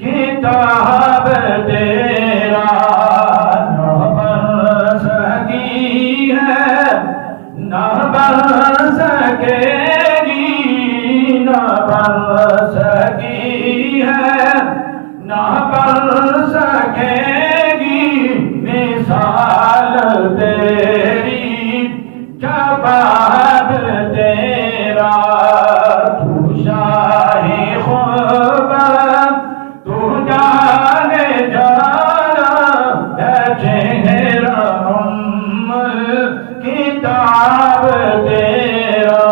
کتاب تیرا نہ بن سکی ہے نہ بن سکے گی نہ بن سکی ہے نہ بن سکے گی مثال تیری جواب تیرا تو شاہی خوب تو جانے جانا ہے چہرہ کتاب تیرا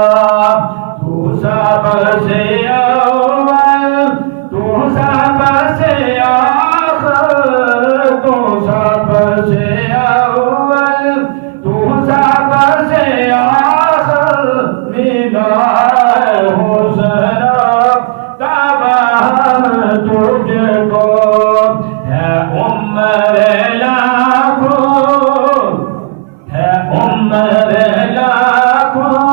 تو سب سے اول تو سب سے آخر تو سب سے اول تو سب سے آخر ملا حسن تمام تجھ کو ہے عمر لاکھوں ہے عمر لاکھوں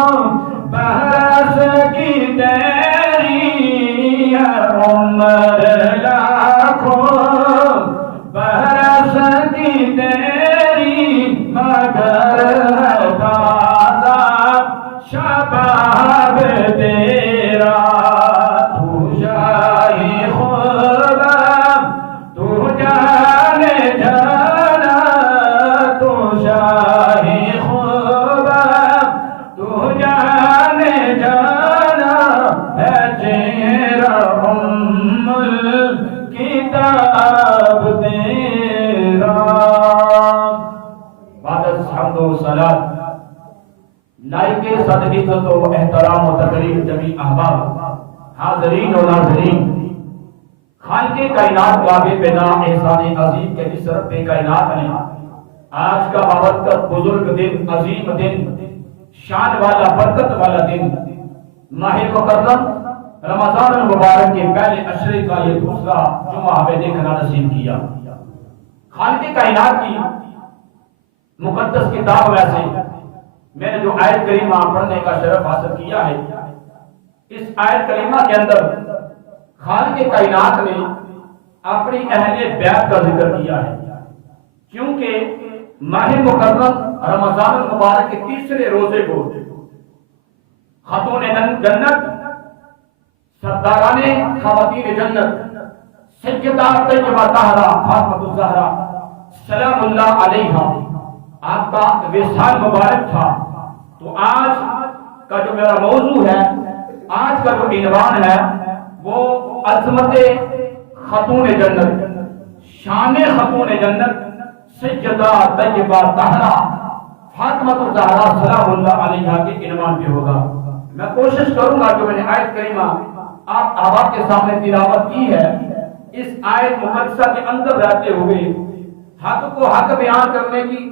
برس کی تیری ہے عمر لاکھوں برس کی تیری مگر ہے تازہ شباب تیرا تو شاہی خوب تو جانے جانا تو شاہی خوب تو جانے جانا ہے چہرہ کتاب تیرا بعد از حمد و صلات لائق صدر عزت و احترام و تقریب جمی احباب حاضرین و ناظرین خالق کائنات کا بے پناہ احسان عظیم کے جس رب کائنات نے آج کا بابرکت بزرگ دن عظیم دن شان والا برکت والا دن ماہ مکرم رمضان المبارک کے پہلے عشرے کا یہ دوسرا جمعہ ہمیں دیکھنا نصیب کیا خالق کائنات کی مقدس کتاب میں سے میں نے جو آیت کریمہ پڑھنے کا شرف حاصل کیا ہے اس آیت کریمہ کے اندر خالق کائنات نے اپنی اہل بیت کا ذکر کیا ہے کیونکہ ماہ مکرم رمضان المبارک کے تیسرے روزے کو خاتون جنت سرداران خواتین جنت سیدہ طیبہ طاہرہ فاطمہ الزہرا سلام اللہ علیہا آپ کا وصال مبارک تھا تو آج کا جو میرا موضوع ہے آج کا جو عنوان ہے وہ عظمت خاتون جنت شان خاتون جنت سیدہ طیبہ طاہرہ فاطمہ الزہرا سلام اللہ علیہا کے عنوان پہ ہوگا میں کوشش کروں گا جو میں نے آیت کریمہ آپ احباب کے سامنے تلاوت کی ہے اس آیت مقدسہ کے اندر رہتے ہوئے حق کو حق بیان کرنے کی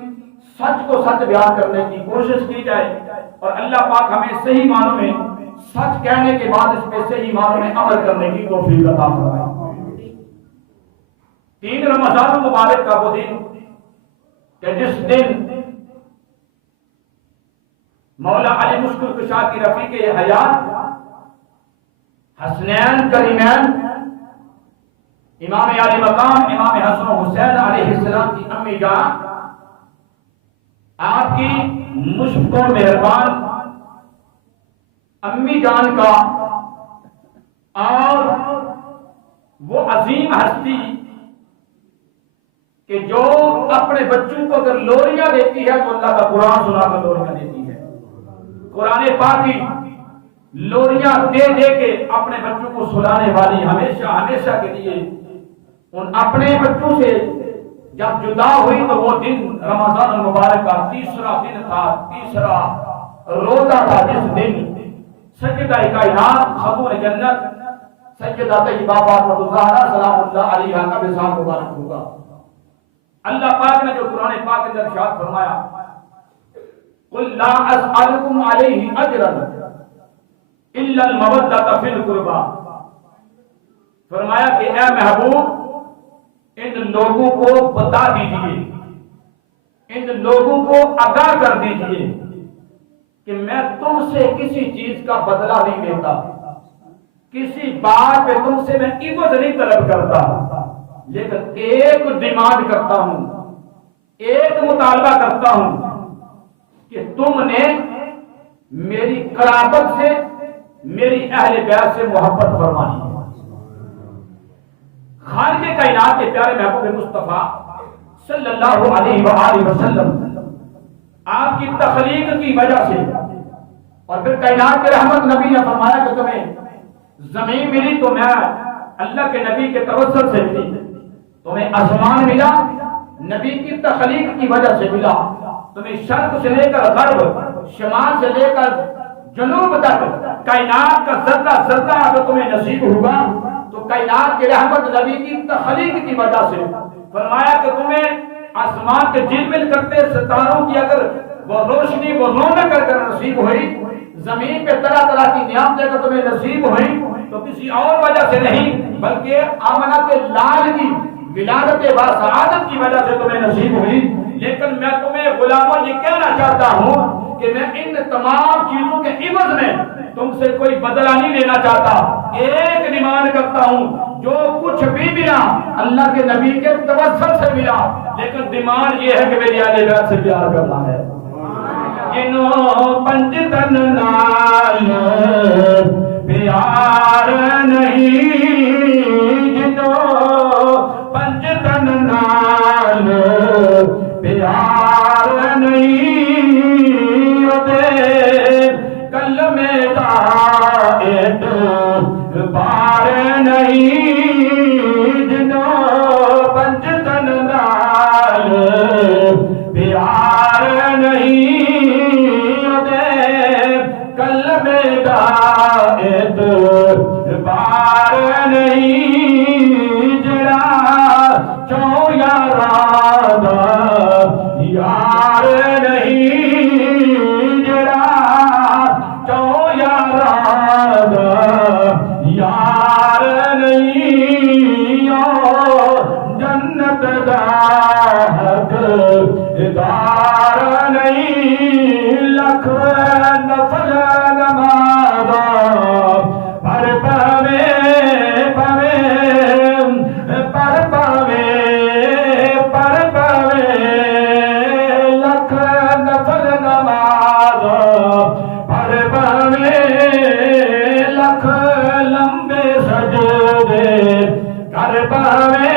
سچ کو سچ بیان کرنے کی کوشش کی جائے اور اللہ پاک ہمیں صحیح معنوں میں سچ کہنے کے بعد اس پہ صحیح معنوں میں عمل کرنے کی توفیق عطا فرمائے 3 رمضان المبارک کا وہ دن کہ جس دن مولا علی مشکل کشا کی رفیق حیات حسنین کریمین امام علی مقام امام حسن و حسین علیہ السلام کی امی جان آپ کی مشفق و مہربان امی جان کا اور وہ عظیم ہستی کہ جو اپنے بچوں کو اگر لوریاں دیتی ہے تو اللہ کا قرآن سنا کر لوریاں دیتی ہے قرآن پاک کی لوریاں دے دے کے اپنے بچوں کو سلانے والی ہمیشہ ہمیشہ کے لیے ان اپنے بچوں سے جب جدا ہوئی تو وہ دن رمضان المبارک کا تیسرا دن تھا تیسرا روزہ تھا جس دن سیدہ کائنات خاتون جنت سیدہ طیبہ فاطمہ الزہرا سلام اللہ علیہا کا وصال مبارک ہوگا اللہ پاک نے جو قرآن پاک کے اندر ارشاد فرمایا قل لا اسألكم علیہ اجرا الا المودۃ فی القربى فرمایا کہ اے محبوب ان لوگوں کو بتا دیجئے ان لوگوں کو آگاہ کر دیجئے کہ میں تم سے کسی چیز کا بدلہ نہیں لیتا کسی بات پہ تم سے میں عوض نہیں طلب کرتا، لیکن ایک ڈیمانڈ کرتا ہوں، ایک مطالبہ کرتا ہوں کہ تم نے میری قرابت سے، میری اہل بیت سے محبت فرمانی ہے۔ خالق کائنات کے پیارے محبوب مصطفیٰ صلی اللہ علیہ وآلہ وسلم آپ کی تخلیق کی وجہ سے اور پھر کائنات کے رحمت نبی نے فرمایا کہ تمہیں زمین ملی تو میں اللہ کے نبی کے توسل سے ملی، تمہیں آسمان ملا نبی کی تخلیق کی وجہ سے ملا، تمہیں شرق سے لے کر غرب، شمال سے لے کر جنوب تک کائنات کا ذرہ ذرہ اگر تمہیں نصیب ہوا تو کائنات کے رحمت نبی کی تخلیق کی وجہ سے۔ فرمایا کہ تمہیں آسمان کے جلمل کرتے ستاروں کی اگر وہ روشنی، وہ رونق اگر نصیب ہوئی، زمین پہ طرح طرح کی نعمتیں اگر تمہیں نصیب ہوئی تو کسی اور وجہ سے نہیں بلکہ آمنہ کے لال کی ولادت با سعادت کی وجہ سے تمہیں نصیب ہوئی۔ لیکن میں تمہیں غلاموں یہ کہنا چاہتا ہوں کہ میں ان تمام چیزوں کے عوض میں تم سے کوئی بدلہ نہیں لینا چاہتا، ایک ڈیمانڈ کرتا ہوں جو کچھ بھی ملا اللہ کے نبی کے توسل سے ملا، لیکن ڈیمانڈ یہ ہے کہ میری اہل بیت سے پیار کرنا ہے۔ جنوں پنجتن نال پیار نہیں، جنوں پنجتن نال پیار نہیں، کلمے دا اعتبار نہیں، جنوں پنجتن نال پیار نہیں، کلمے دا اعتبار نہیں، جڑا چوں یاراں دا یار نہیں، جڑا چوں یاراں دا یار نہیں، جنت دا حقدار نہیں، لکھ نفل نمازاں پر پاوے لکھ نفل نمازاں پر پاوے، لکھ لمبے سجدے کر پاوے،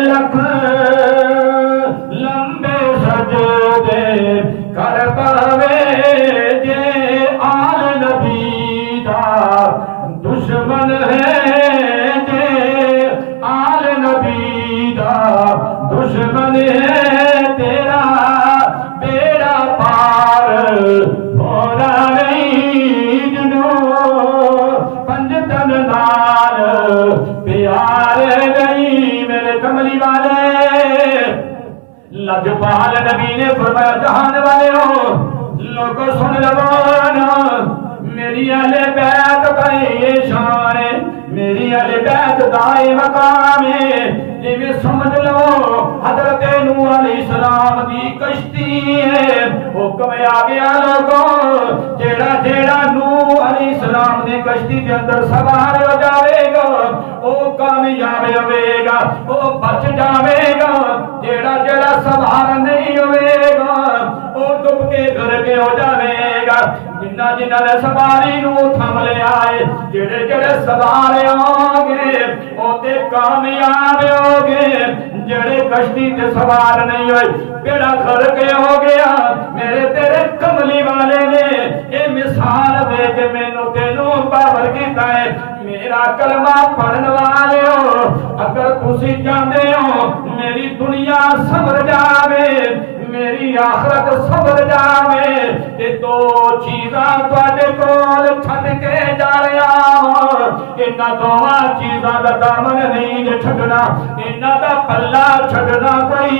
لکھ لمبے سجدے کر پاوے، جے آل نبی دا دشمن ہے، جے آل نبی دا دشمن ہے، تیرا بیڑا پار ہونا نہیں، جنوں پنجتن نال پیار نہیں۔ میرے کملی والے لجپال نبی نے فرمایا جہان والے ہو لوگوں سن لو، میری اہل بیت کا یہ شان ہے، میری اہل بیت کا یہ مقام ہے، جی سمجھ لو حضرت نوح علیہ السلام دی کشتی ہے، حکم آ گیا لوگوں جیڑا جیڑا نوح علیہ السلام دی کشتی کے اندر سوار ہو جاوے گا وہ کامیاب ہوئے گا، وہ بچ جاوے گا، جیڑا جیڑا سوار نہیں ہوئے گا وہ ڈب کے گھر ہو جاوے گا۔ جنہ جنہ نے سواری نو تھم لے آئے، جڑے جڑے سوار آگے وہ تے کامیاب ہو گئے، جڑے کشتی تے سوار نہیں ہوئے بیڑا گھر کے ہو گیا۔ میرے تیرے کملی والے نے یہ مثال دے کے مینوں تینوں باور کیتا ہے۔ میرا کلمہ پڑھن والے ہو اگر تسی جاندے ہو میری دنیا سمر جاوے، میری آخرت سمر جاوے، تے دو چیزاں تواڈے کول چھڈ کے جا رہا ہوں، انہاں دوواں چیزاں دا دامن نہیں چھڈنا، انہاں دا پلہ چھڈنا کوئی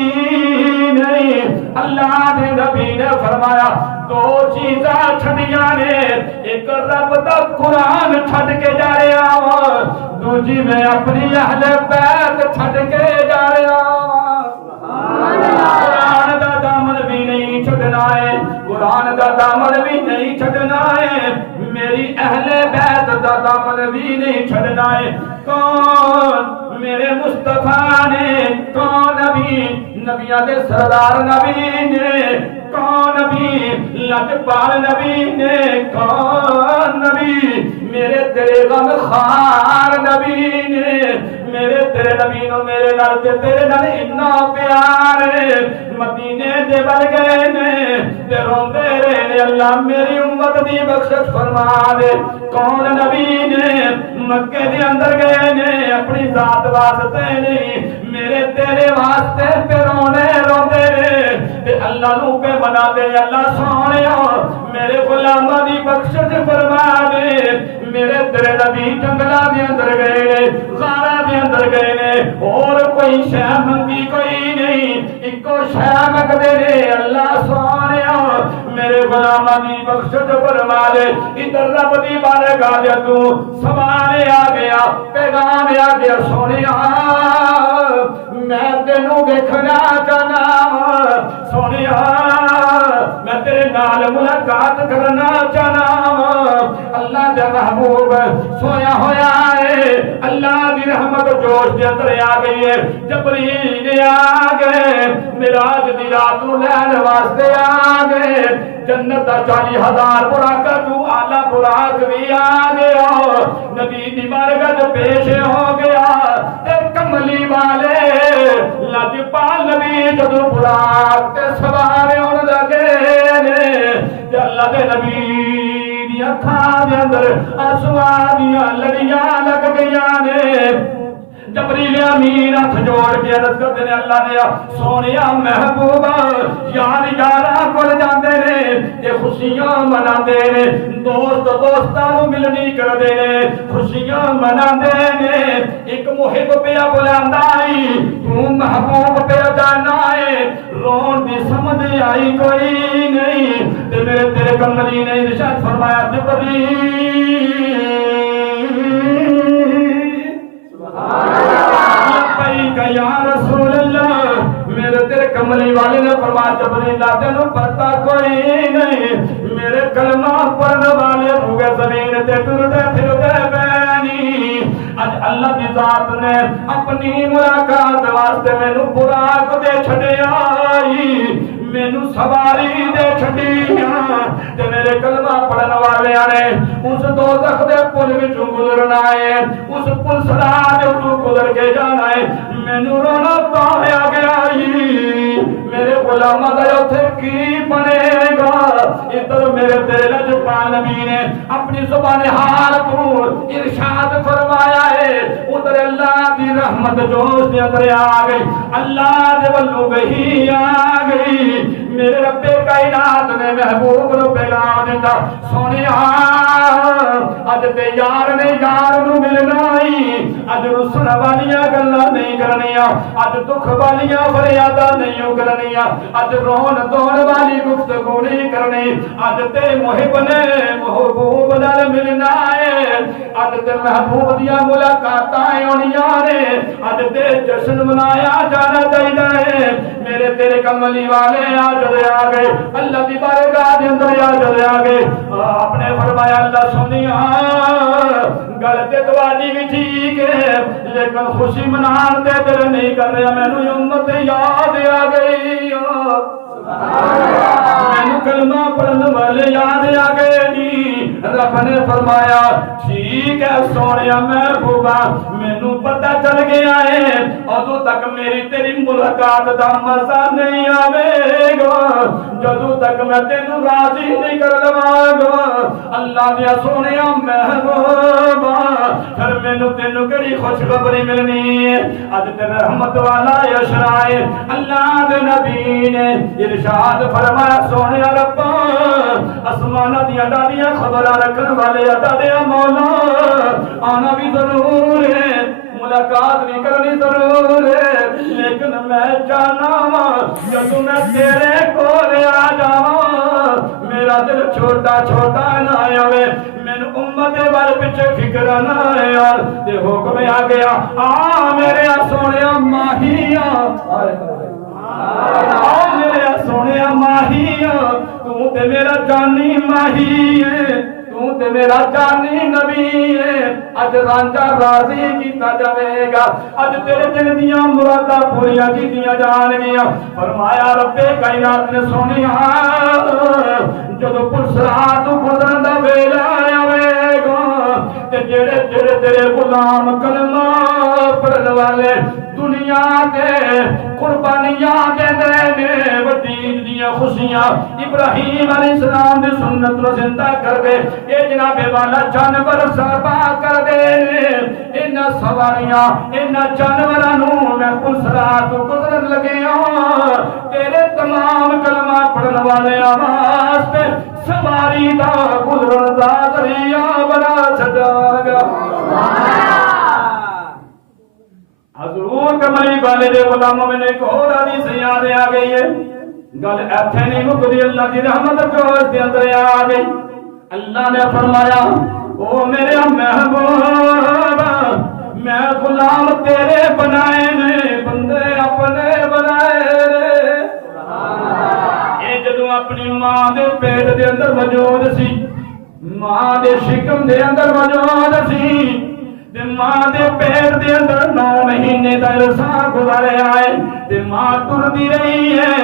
نہیں۔ اللہ نے نبی نے فرمایا دو چیزاں چھڈیاں نے، ایک رب دا قرآن چھڈ کے جا رہا ہوں، دوجی میں اپنی اہل بیت چھڈ کے جا رہا ہوں۔ قرآن دا دامن بھی نہیں چھڈنا ہے، قرآن دا دامن بھی نہیں چھڈنا ہے۔ میری میری اہل بیت دا دامن بھی نہیں چھڑنا ہے۔ کون میرے مصطفیٰ نے، کون نبی نبیاں دے سردار نبی نے، کون نبی لجپال نبی نے، کون نبی میرے تیرے غم خار نبی نے، میرے تیرے نبی نو میرے نال تے تیرے نال اتنا پیار ہے، مدینے دے بل گئے نے تے روندے رہے نے، اللہ میری امت دی بخشش فرما دے۔ کون نبی نے مکے دے اندر گئے نے اپنی ذات واسطے نہیں، میرے تیرے واسطے پہ رونے روندے رہے تے اللہ نو پہ بنا دے، اللہ سونیا میرے غلاماں دی بخشش فرما دے۔ میرے تیرے نبی جنگلاں دے اندر گئے نے، غاراں دے اندر گئے نے، اور کوئی شے منگی کوئی نہیں، اکو شے منگدے نے، اللہ سونیا میرے غلاماں دی بخشش فرما دے۔ ادھر رب دی بارگاہ دے تو سوال آ گیا، پیغام آ گیا، سونیا میں تینوں دیکھنا چاہنا، سونیا میں تیرے نال ملاقات کرنا چاہنا۔ اللہ دے محبوب سویا ہویا ہے، اللہ دی رحمت جوش دے اندر آ گئی ہے، جبریل آ گئے، معراج دی رات نو لین واسطے آ گئے، جنت دا 40,000 براق تو آلہ براق بھی آ گیا، نبی دی بارگاہ پیش ہو گیا، تے کملی والے لجپال نبی جدو براق تے سوار ہون لگے نے، تے اللہ دے نبی دی اکھاں دے اندر آنسواں دیاں لڑیاں لگ گئیاں نے۔ جبریل امین ہاتھ جوڑ کے عرض کرتے ہیں، اللہ نے سونیا محبوبہ یار یاراں کول جاندے نے، یہ خوشیاں مناندے نے، دوست دوستاں نوں ملنی کردے نے، خوشیاں مناندے نے، ایک محب پیا بلاندا ائی، تو محبوب پیا جانا ہے، رون دی سمجھ آئی کوئی نہیں، تے میرے تیرے کملی نے ارشاد فرمایا، جبریل یا رسول اللہ، میرے تیرے کملی والے نے فرمایا، جبریل تینوں پتہ کوئی نہیں، میرے کلمہ پڑھنے والے روگے زمین تے ٹردے پھردے بینی، اج اللہ دی ذات نے اپنی ملاقات واسطے مینوں براق دے چھڈے آئی، مینوں سواری دے چھڈیاں، تے میرے کلمہ پڑھن والیاں نے اس دوزخ دے پل وچوں گزرنا ہے، اس پل صراط دے اوپر گزر کے جانا ہے، مینوں رونا پایا گیا ہی، میرے غلاماں دا اوتھے کی بنے گا۔ ادھر میرے تیرے لجپال نبی نے اپنی زبان حال تو ارشاد فرمایا ہے، ادھر اللہ دی رحمت جوش دے اندر آ گئی، اللہ دے ولو وحی آ گئی، میرے رب کائنات نے محبوب نو پیغام دیتا، سونیا اج تے یار نے یار نو ملنا ہی، اج رسن والیاں گلاں نہیں کرنیاں، اج دکھ والیاں فریاداں نہیں کرنیاں، اج رون دون والی گفتگو نہیں کرنی، اج تے محب نے محبوب نال ملنا ہے، اج تے محبوب دیاں ملاقاتاں ہونیاں نے، اج تے جشن منایا جانا چاہیے، میرے تیرے کملی والے آ گئے، اللہ دی بارگاہ دے اندر آ گئے، آپ نے فرمایا، اللہ سنیا گل تے تواڈی بھی ٹھیک ہے، لیکن خوشی منان تے دل نہیں کر رہا، مینوں امت یاد آ گئی، مینوں کلمہ پڑھن والے یاد آ گئے نی۔ رب نے فرمایا، ٹھیک ہے سونیا محبوبہ، مینوں پتہ چل گیا ہے، ادو تک میری تیری ملاقات دا مزہ نہیں آوے گا جدو تک میں تینوں راضی نہیں کر لواں گا، اللہ دیا سونیا محبوبہ، پھر مینوں تینوں کیڑی خوشخبری ملنی ہے، اج تے رحمت والا یشرائے، اللہ دے نبی نے ارشاد فرمایا، سونیا ربا آسماناں دیاں ڈالیاں خبراں رکھن والے عطا دیا مولا، آنا بھی ضرور ہے، ملاقات بھی کرنی ضرور ہے، لیکن میں چاہنا جب میں تیرے کول آ جاواں میرا دل چھوٹا چھوٹا نہ ہوئے، مینوں امت وال پیچھے فکر نہ یار، تے حکم آ گیا، آ میرے سونیا ماہیاں، میرے سونے ماہی، تو تے میرا جانی ماہی ہے، تو تو تے میرا جانی نبی ہے اج رانجا راضی کیتا جائے گا اج تیرے دل دیاں مراداں پوریاں کیتیاں جان گیاں فرمایا رب کائنات نے سونیا جدو پلسرات گزرن دا ویلا آئے گا تے جڑے جڑے تیرے غلام کلمہ پڑھن والے دنیا دے قربانیاں دے نے وڈی دیاں خوشیاں ابراہیم علیہ السلام دی سنت نو زندہ کر دے اے جناب والا جانور ذبح کر دے انہاں سواریاں انہاں جانوراں نو میں پلسرات گزرن لگیا تیرے تمام کلمہ پڑھن والے واسطے سواری دا گزرن دا ذریعہ بنا چھڈا گا حضور کملی والے دے غلاموں میں ایک اور حدیث یاد آ گئی ہے گل ایتھے نہیں مکدی اللہ دی رحمت جوش دے اندر آ گئی اللہ نے فرمایا او میرے محبوب میں غلام تیرے بنائے نے بندے اپنے بنائے اے جدوں اپنی ماں دے پیٹ دے اندر موجود سی ماں دے شکم دے اندر موجود سی تے ماں دے پیٹ دے اندر 9 مہینے دا عرصہ گزاریا ہے تے ماں ٹردی رہی ہے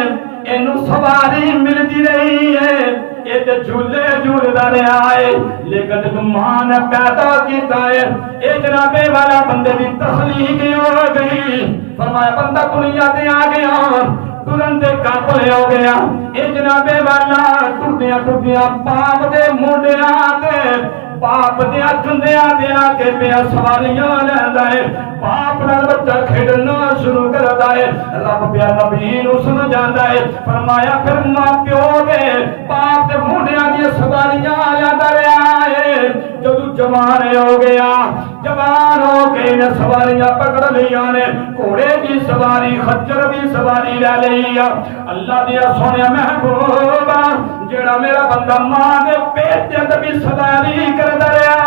اینو سواری ملدی رہی ہے اے تے جھولے جھولدا رہیا ہے لیکن جب ماں نے پیدا کیتا ہے اے جناب والا بندے دی تخلیق ہو گئی فرمایا بندہ دنیا تے آ گیا ترن دے قابل ہو گیا اے جناب والا ٹردیاں ٹردیاں باپ دے مونڈیاں تے باپ دیا جندیاں دیا کے پیا سواریاں لیندا ہے باپ نال بچہ کھیڈنا شروع کردا ہے رب پیا نبی نو سمجھاندا ہے فرمایا پھر ماں پیو دے باپ دے مونڈیاں دی سواریاں لیندا رہیا ہے جدوں جوان ہو گیا جوان ہو کے نے سواریاں پکڑ لیاں نے گھوڑے دی سواری خچر دی سواری لے لئی اللہ دیا سونے محبوبا جیڑا میرا بندہ ماں دے پیٹ دے اندر بھی سواری کردا رہیا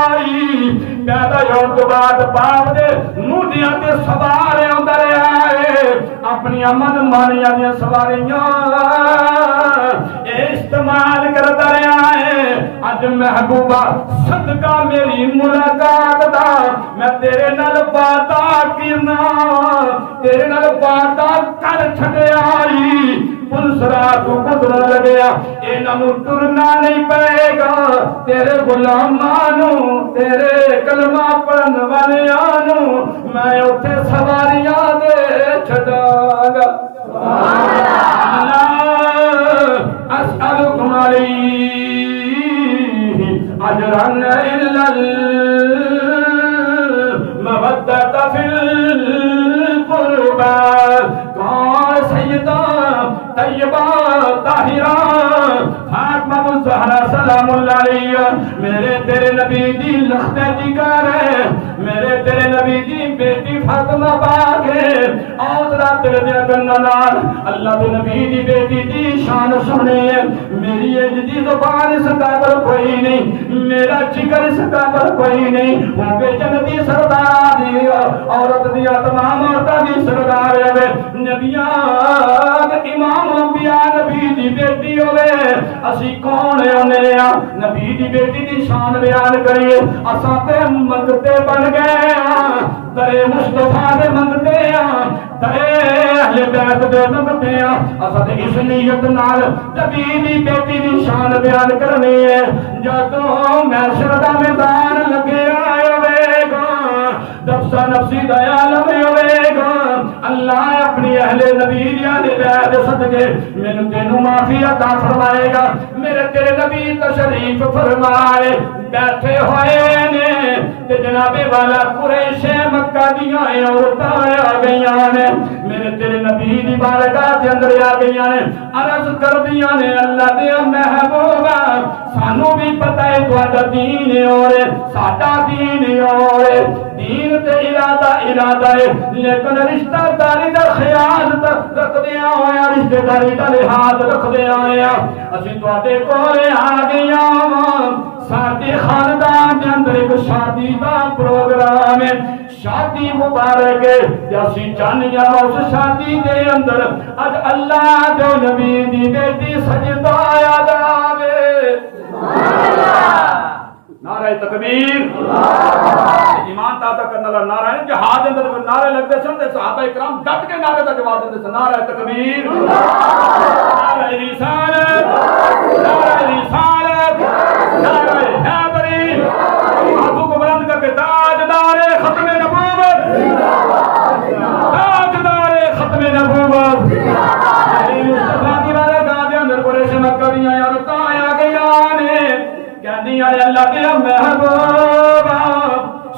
پیدا ہونے تو بعد باپ دے مونڈیاں تے سوار ہوندا رہیا ہے اپنی من مانیاں دی سواریاں استعمال کردا رہیا ہے اج محبوبہ صدقہ میری ملاقات دا میں تیرے نال وعدہ کرنا تیرے نال وعدہ کر چھڈیا پلسرات گزر لگیا انہاں ٹرنا نہیں پائے گا تیرے غلاماں نو تیرے کلمہ پڑھن والیاں نو میں اوتھے سواریاں دے چھڈاں گا اسألكم عليه أجرا إلا المودة في القربى قال سيدة طيبة طاهرة فاطمہ الزہرا سلام اللہ علیہ میرے تیرے نبی دی لخت جگر ہے میرے تیرے نبی دی بیٹی فاطمہ پاک ہے اور رات تیرے دیا گنہ نال اللہ دے نبی دی بیٹی دی شان سنے میری اجدی زبان اس قابل کوئی نہیں میرا جگر اس قابل کوئی نہیں ہوں گے جنتی سردار دی عورت دیا تمام عورتہ دی سردار ہے نبیان امام انبیاء نبی دی بیٹی ہوئے اسی کون ہونے نبی دی بیٹی دی شان بیان کریے اساں تے منگتے بن گئے درے مصطفیٰ دے منگتے درے اہل بیت دے منگتے اساں تے اس نیت نال نبی دی بیٹی دی شان بیان کرنی ہے جدوں محشر دا میدان لگے ہوئے گا نفسا نفسی دا عالم ہوئے گا اللہ اپنی اہل نبی دی بیعت صدقے میں تینوں معافی عطا فرمائے گا میرے تیرے نبی تشریف فرمائے بیٹھے ہوئے نے تے جناب والا قریش مکہ دیاں عورتاں آ گئیاں نے میرے تیرے نبی دی بارگاہ دے اندر آ گئیاں نے عرض کردیاں نے اللہ دے محبوبا سانو بھی پتہ ہے تہاڈا دین اور ساڈا دین اور دین تے ارادہ ہے لیکن رشتہ داری دا خیال رکھدیاں ہویا رشتہ داری دا لحاظ رکھدیاں ہویا اسی تواڈے کول آ گئیاں ساڈے خاندان دے اندر ایک شادی دا پروگرام ہے شادی مبارک ہے اسی چاہنیاں اس شادی دے اندر اج اللہ دے نبی دی بیٹی سجدہ آ جاوے تکبیر ایمان تازہ کرنے والا نعرہ ہے جہاد اندر نعرے لگتے سن تے صحابہ اکرام ڈٹ کے نعرے دا جواب دیندے سن نعرہ تکبیر نعرہ رسالت نعرہ رسالت نعرہ حیدری ہاتھوں کو بلند کر کے تاجدار ختم نبوت تاجدار ختم نبوت مصطفیٰ کی بارے گاہ اندر قریش مکہ دیاں عورتاں آ گئیاں نے کہندیاں اللہ کے محبوب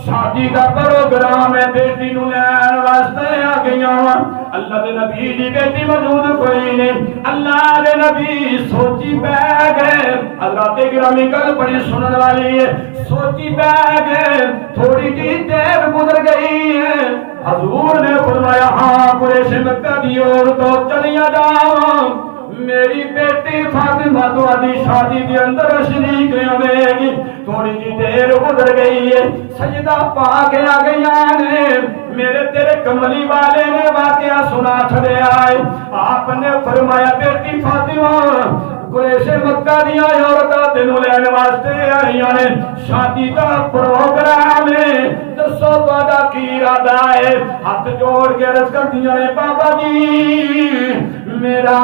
شادی کا پروگرام ہے بیٹی نو لین واسطے آ گئیاں اللہ دے نبی دی بیٹی موجود کوئی نہیں اللہ دے نبی سوچی پہ گئے حضرات گرامی گل بڑی سنن والی ہے سوچی پہ گئے تھوڑی جی دیر گزر گئی ہے حضور نے فرمایا ہاں قریش مکہ دی عورتوں چلیاں جاؤ میری بیٹی فاطمہ تو آدھی شادی کے اندر شریک ہوئے گی تھوڑی جی دیر گزر گئی ہے سجدہ پا کے آ گئی نے میرے تیرے کملی والے نے واقعہ سنا چھڑے آئے آپ نے فرمایا بیٹی فاطمہ قریش مکہ دیا عورتاں تینوں لینے واسطے آئیاں نے شادی کا پروگرام ہے دسو تہاڈا کی ارادہ ہے ہاتھ جوڑ کے عرض کردیاں نے بابا جی میرا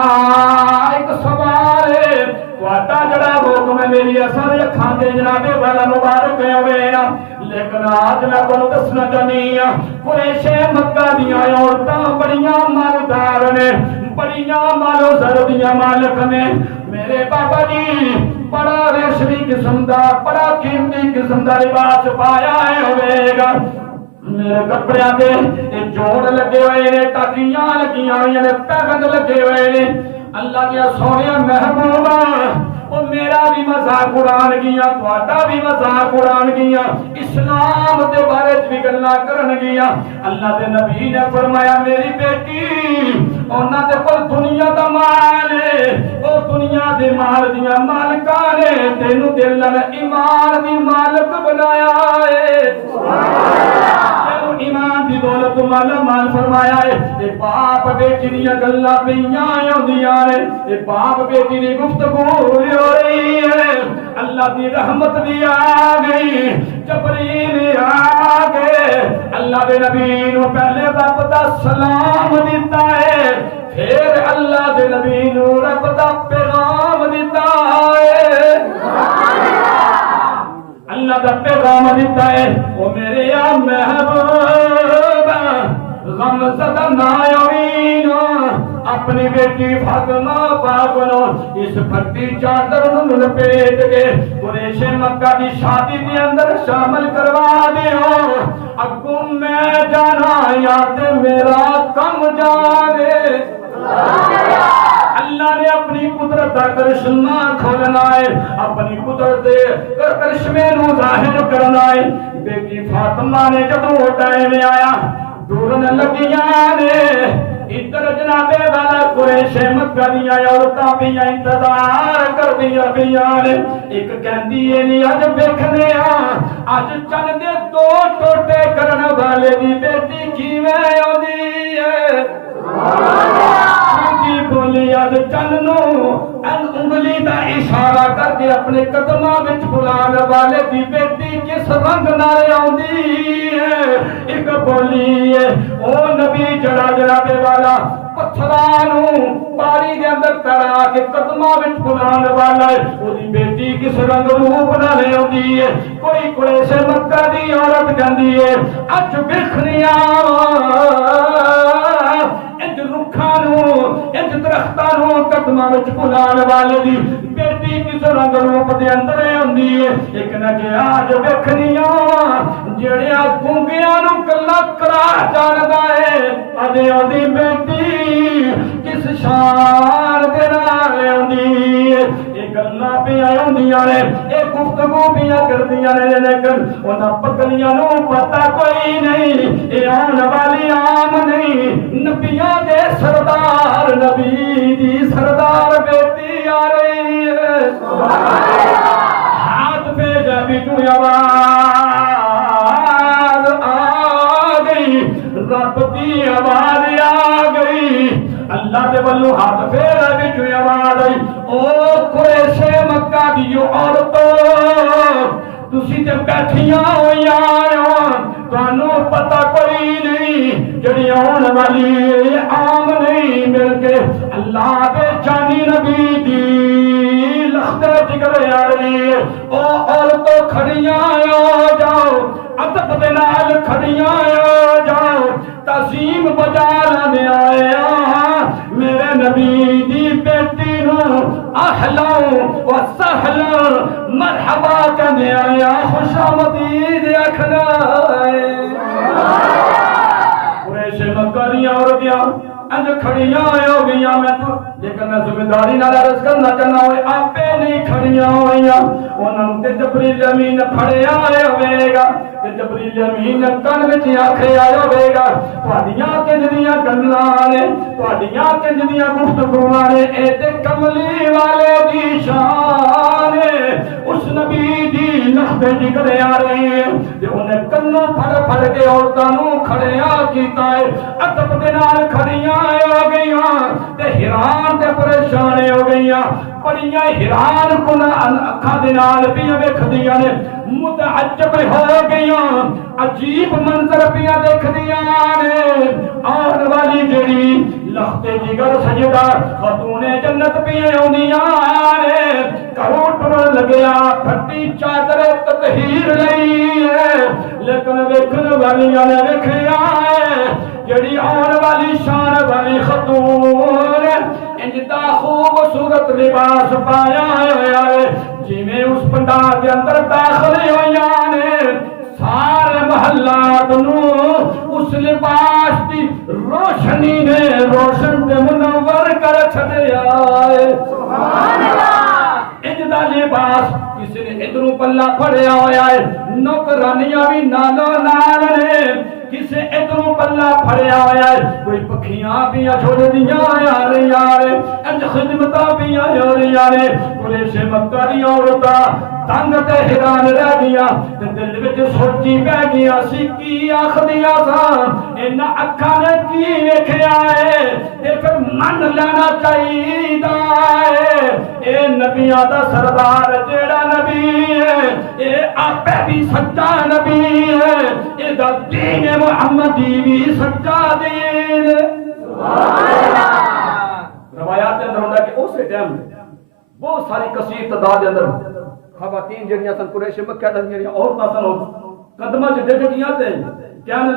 ایک سوال ہے تہاڈا جڑا حکم ہے میری اثر اکھاں تے جناب والا مبارک ہوئے نا لیکن آج میں تمہیں دسنا چاہنی ہاں قریش مکہ دیا عورتاں بڑیاں مالدار نے بڑیاں مال و زر دیاں مالک نے میرے بابا جی بڑا ریشمی قسم دا بڑا قیمتی قسم دا لباس پایا ہے ہوئے گا میرے کپڑے دے جوڑ لگے ہوئے نے ٹاکیاں لگیاں ہوئی نے پیبند لگے ہوئے نے اللہ کے سونے محبوبہ وہ میرا بھی مذاق اڑان گیا تہاڈا بھی مذاق اڑان گیا اسلام دے بارے بھی گلاں کرن گیا اللہ دے نبی نے فرمایا میری بیٹی انہاں دے کول دنیا دا مال ہے او دنیا دے مال دیاں مالکاں نے تینوں دل نال ایمان دی مالک بنایا ہے ایمان دی دولت مالا مال فرمایا ہے اے باپ بیٹی دیا گلاں پیاں ہوندیاں نے اے باپ بیٹی دی گفتگو ہو رہی ہے اللہ دی رحمت بھی آ گئی جبریل آ گئے اللہ دے نبی نو پہلے رب دا سلام دیتا ہے پھر اللہ دے نبی نو رب دا پیغام دیتا ہے اللہ دا پیغام دیتا ہے وہ میرے محبوب غم زدہ نایوین اپنی بیٹی فاطمہ پاک نو اس پھٹی چادر نو لپیٹ کے قریش مکہ دی شادی دے اندر شامل کروا دیو اگوں میں جانا یا تے میرا کم جانے اللہ نے اپنی قدرت کا کرشمہ کھولنا ہے اپنی قدرت کے کرشمے نو ظاہر کرنا ہے بیٹی فاطمہ نے جب وہ ٹائم آیا ڈورن لگیاں نے ادھر جناب والا قریش مکہ دیا عورتاں بھی انتظار کر دیا پیاں نے ایک کہندی ہے نہیں اج ویکھنے اج چن دے دو ٹوٹے کرن والے دی بیٹی کیویں اوندی ہے بولی اج چن نو انگلی دا اشارہ کر کے اپنے قدماں وچ بلان والے دی بیٹی کس رنگ نال آوندی ہے ایک بولی ہے او نبی جڑا جناب والا پتھراں نو پانی دے اندر ترا کے قدماں وچ بلان والا ہے او دی بیٹی کس رنگ روپ نال آوندی ہے کوئی قریش مکہ دی عورت کہندی ہے اج ویکھنیاں درختانوں قدماں وچ بلان والے دی بیٹی کس رنگ روپ دے اندر ہوندی ہے ایک نہ کہ آج ویکھنیاں جڑیاں گونگیاں نو کلا کرا جاندا ہے اج اودی بیٹی کس شان دے نال ہوندی ہے اے گلاں پیاں ہوندیاں نے اے گفتگو پیاں کردیاں نے لیکن انہاں پگلیاں نو پتہ کوئی نہیں اے آن والی عام نہیں نبیاں دے سردار نبی دی سردار بیٹی آ رہی ہے ہاتھ پہ جبھی تو آواز آ گئی رب دی آواز آ گئی اللہ دے ولو ہاتھ پہ جبھی تو آواز آئی او قریش مکہ دی عورتوں تسی تے بیٹھیاں ہویاں تانوں پتہ کوئی نہیں جڑی آن والی عام نہیں مل کے اللہ دے جانی نبی دی لختے جگر آئی او عورتوں کھڑیاں آ جاؤ ادب دے نال کھڑیاں آ جاؤ تعظیم بجا لانے آیا میرے نبی دی بیٹی نو اہلا و سہلا مرحبا کہنے آیا خوش آمدید آکھنا قریش مکہ عورتیاں انج کھڑیاں ہو گئیاں میں تو لیکن میں ذمہ داری نال عرض کرنا چاہنا ہوئے آپے نہیں کھڑیاں ہوئیاں انہوں تے جبریل امین پھڑیا ہوئے گا تے جبریل امین کن وچ آکھے آیا ہوئے گا تہاڈیاں کنجدیاں گلاں نے تہاڈیاں کنجدیاں گفتگواں نے اے تے کملی والے دی شان اس نبی دی لخت جگر آ رہی ہے تے انہیں کنوں پھڑ کے عورتاں نو کھڑیا کیتا ہے ادب دے نال کھڑیاں ہو گئیاں تے حیران تے پریشان ہو گئیاں بڑیاں حیران کن اکھاں دے نال پیاں ویکھدیاں نے متعجب ہو گئیاں عجیب منظر پیاں دیکھدیاں نے آن والی جڑی لخت جگر سجدہ خاتون جنت پیاں ہوندیاں نے کرو ٹرن لگیا پھٹی چادر تطہیر لئی ہے لیکن ویکھن والیاں نے ویکھیا ہے جڑی آن والی شان والی خاتون انجدا خوبصورت لباس پایا ہے جی میں اس پنڈال کے اندر داخل ہویاں نے سارے محلات نو اس لباس کی روشنی نے روشن تے منور کر چھڈیا ہے سبحان اللہ انجدا لباس کسی نے ادھروں پلہ پھڑیا ہویا ہے نوکرانیاں بھی نالو نال نے کسے ادھروں پلہ پھڑیا ہویا ہے کوئی پکھیاں بھی چھوڑ دیاں آ رہی انج خدمتاں بھی آ رہی قریش مکہ دی عورتاں تنگ تے حیران رہ گیا تے دل وچ سوچی پہ گیا سی کی آکھدیاں ساں انہاں اکھاں نے کی ویکھیا ہے تے پھر من لینا چاہیدا ہے اے نبیاں دا سردار جیڑا نبی ہے اے آپے بھی سچا نبی ہے اے دا دین محمدی بھی سچا دین سبحان اللہ روایات کے اندر ہوتا ہے کہ اسی ٹائم بہت ساری کثیر تعداد کے اندر خواتین جڑیاں سن قریش مکہ دیا عورتاں سن قدماں چ ڈگ گئیاں تے کہنے